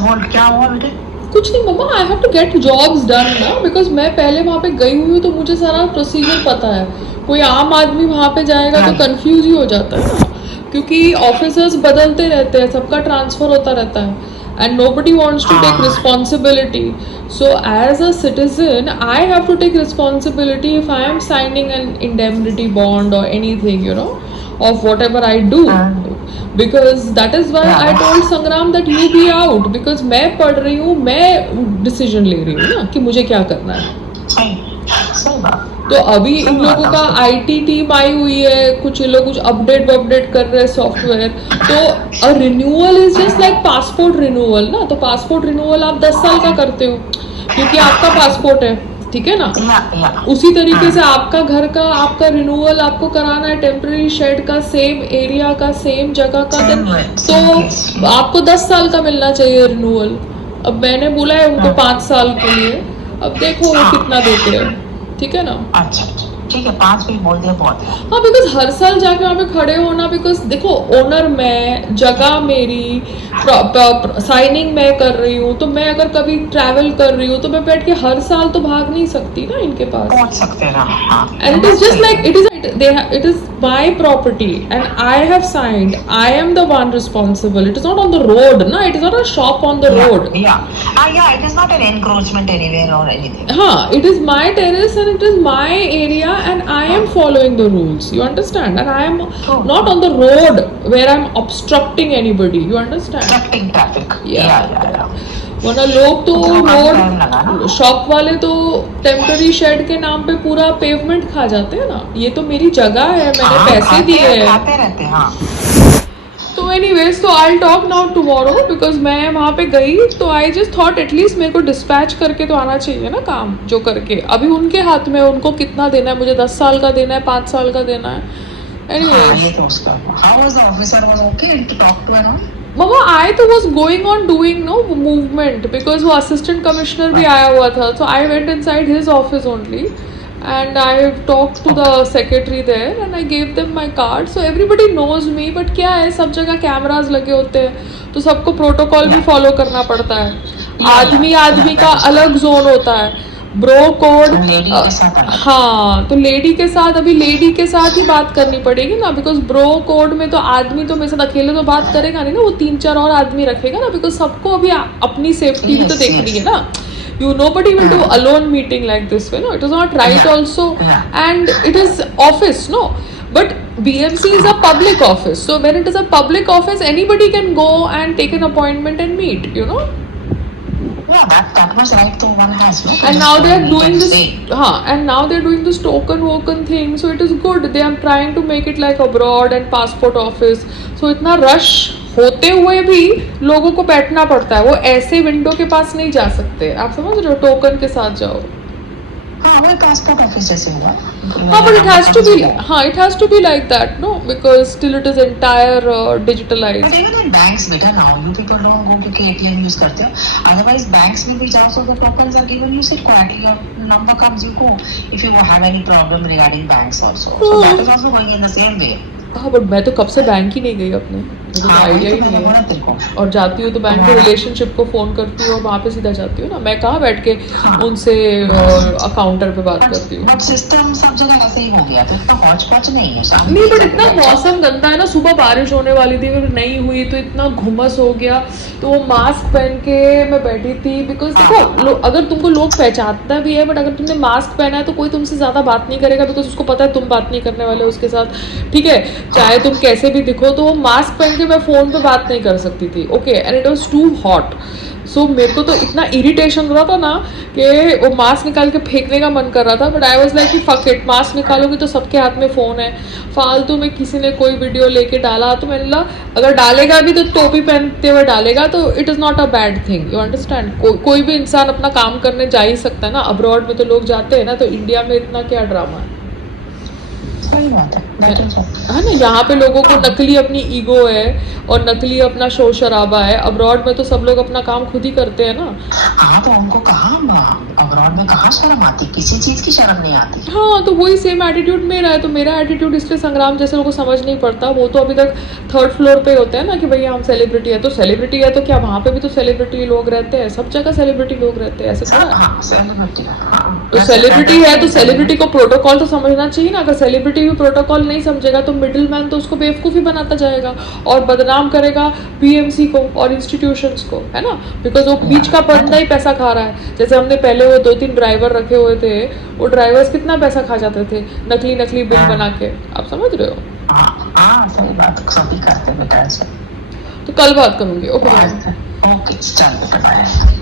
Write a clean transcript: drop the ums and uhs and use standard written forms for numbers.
बोल क्या हुआ बेटे? कुछ नहीं मम्मा, I have to get jobs done ना, बिकॉज मैं पहले वहाँ पे गई हुई हूँ तो मुझे सारा प्रोसीजर पता है। कोई आम आदमी वहाँ पे जाएगा तो कंफ्यूज ही हो जाता है ना, क्योंकि ऑफिसर्स बदलते रहते हैं, सबका ट्रांसफर होता रहता है and nobody wants to take responsibility. So as a citizen I have to take responsibility if I am signing an indemnity bond or anything, you know, of whatever I do, because that is why I told Sangram that you be out, because मैं पढ़ रही हूँ, मैं decision ले रही हूँ ना कि मुझे क्या करना है। सही बात। तो अभी इन लोगों का आईटी टीम आई हुई है, कुछ ये लोग कुछ अपडेट कर रहे हैं सॉफ्टवेयर, तो renewal is just like passport renewal ना। तो पासपोर्ट रिन्यूअल आप 10 साल का करते हो क्योंकि आपका पासपोर्ट है, ठीक है ना। उसी तरीके से आपका घर का आपका रिन्यूअल आपको कराना है, टेम्पररी शेड का, सेम एरिया का, सेम जगह का, तो आपको 10 साल का मिलना चाहिए रिन्यूअल। अब मैंने बोला है उनको 5 साल के लिए, अब देखो वो कितना देते हैं, ठीक है ना। अच्छा ठीक है, 5 भी बोल दिया बहुत है। हाँ, बिकॉज हर साल जाके वहाँ पे खड़े होना, बिकॉज देखो ओनर मैं, जगह मेरी, साइनिंग मैं कर रही हूँ, तो मैं अगर कभी ट्रैवल कर रही हूँ तो मैं बैठ के हर साल तो भाग नहीं सकती ना इनके पास। पहुंच सकते ना। And it is just like it is my property and I have signed, I am the one responsible, it is not on the road na, it is not a shop on the road. It is not an encroachment anywhere or anything. It is my terrace and it is my area and I am following the rules, you understand, and I am not on the road where I am obstructing anybody, you understand, obstructing traffic. वरना लोग तो road shop वाले तो temporary shade के नाम पे पूरा pavement खा जाते हैं ना। ये तो मेरी जगह है, मैंने पैसे दिए हैं, खाते रहते हैं। तो एनीवेज, तो I talk now tomorrow, because मैं वहाँ पे गई तो आई जस्ट थॉट एटलीस्ट मेरे को डिस्पैच करके तो आना चाहिए ना काम जो करके। अभी उनके हाथ में, उनको कितना देना है, मुझे 10 साल का देना है, 5 साल का देना है। Mama, I तो was going on doing no movement because वो assistant commissioner भी आया हुआ था, so I went inside his office only and I talked to the secretary there and I gave them my card, so everybody knows me, but क्या है सब जगह cameras लगे होते हैं तो सबको प्रोटोकॉल भी फॉलो करना पड़ता है। आदमी का अलग जोन होता है, ब्रो कोड। हाँ, तो लेडी के साथ अभी लेडी के साथ ही बात करनी पड़ेगी ना, बिकॉज ब्रो कोड में तो आदमी तो मेरे साथ अकेले तो बात करेगा नहीं ना, वो 3-4 और आदमी रखेगा ना, बिकॉज सबको अभी अपनी सेफ्टी भी तो देखनी है ना। Nobody will do alone meeting like this way, no, it is not right also, and it is office, no, but BMC is a public office, so when it is a public office anybody can go and take an appointment and meet, you know. That was right to one has, no? And now they are doing this, and now they are doing this token thing, so it is good. They are trying to make it like abroad and passport office. So इतना rush होते हुए भी लोगों को बैठना पड़ता है, वो ऐसे विंडो के पास नहीं जा सकते, आप समझ रहे हो, टोकन के साथ जाओ। passport office जैसे हुआ। but it has to be like that, no, because still it is entire digitalized. But even in banks बेटा now you people don't go क्योंकि ATM use करते हो, otherwise banks में भी जाओ so the tokens are given, you sit quietly, your number comes, you go if you have any problem regarding banks also, so that is also going in the same way. हाँ, but मैं तो कब से bank ही नहीं गई अपने, मुझे तो आइडिया ही नहीं है, और जाती हूँ तो बैंक के रिलेशनशिप को फ़ोन करती हूँ और वहाँ पे सीधा जाती हूँ ना, मैं कहाँ बैठ के उनसे अकाउंटर पे बात करती हूँ। बट सिस्टम सब जगह ऐसे ही हो गया तो इतना हौच-पौच नहीं है। नहीं, बट इतना मौसम गंदा है ना, सुबह बारिश होने वाली थी फिर नहीं हुई तो इतना घुमस हो गया, तो वो मास्क पहन के मैं बैठी थी, बिकॉज देखो अगर तुमको लोग पहचानता भी है, बट अगर तुमने मास्क पहना है तो कोई तुमसे ज़्यादा बात नहीं करेगा, बिकॉज उसको पता है तुम बात नहीं करने वाले उसके साथ, ठीक है, चाहे तुम कैसे भी दिखो। तो वो मास्क पहन के मैं फ़ोन पे बात नहीं कर सकती थी, okay, and it was too hot, so मेरे को तो इतना इरिटेशन हो रहा था ना कि वो मास्क निकाल के फेंकने का मन कर रहा था, बट आई वॉज लाइक कि फक इट, मास्क निकालोगी तो सबके हाथ में फ़ोन है, फालतू में किसी ने कोई वीडियो लेके डाला तो मैंने बोला अगर डालेगा भी तो टोपी पहनते हुए डालेगा, तो it is not a bad thing, you understand. कोई भी इंसान अपना काम करने जा ही सकता है ना, अब्रॉड में तो लोग जाते हैं ना, तो इंडिया में इतना क्या ड्रामा है। सही बात है, that is all. है ना, यहाँ पे लोगों को नकली अपनी ईगो है और नकली अपना शोर शराबा है। अब्रॉड में तो सब लोग अपना काम खुद ही करते हैं ना। हाँ तो हमको कहाँ अब्रॉड में कहाँ शर्म आती, किसी चीज की शर्म नहीं आती। हाँ तो वही सेम एटीट्यूड मेरा है। तो मेरा एटीट्यूड इसलिए संग्राम जैसे लोगों को समझ नहीं पड़ता। वो तो अभी तक थर्ड फ्लोर पे होते हैं ना कि भैया हम सेलिब्रिटी है, तो सेलिब्रिटी है तो क्या वहाँ पे भी तो सेलिब्रिटी लोग रहते हैं, सब जगह सेलिब्रिटी लोग रहते हैं, ऐसे थोड़ा है। हाँ सेलिब्रिटी, हाँ तो सेलिब्रिटी है तो सेलिब्रिटी को प्रोटोकॉल तो समझना चाहिए ना। अगर सेलिब्रिटी भी प्रोटोकॉल नहीं समझेगा तो मिडिल मैन तो उसको बेवकूफ़ी बनाता जाएगा और बदनाम करेगा पीएमसी को और इंस्टीट्यूशंस को, है ना। बिकॉज वो बीच का बंदा ही पैसा खा रहा है। जैसे हमने पहले वो 2-3 ड्राइवर रखे हुए थे, वो ड्राइवर्स कितना पैसा खा जाते थे नकली नकली बिल बना के, आप समझ रहे हो। हाँ सही बात, सभी करते बेटा ऐसे। तो कल बात करूंगी, ओके बाय। ओके चल बेटा बाय।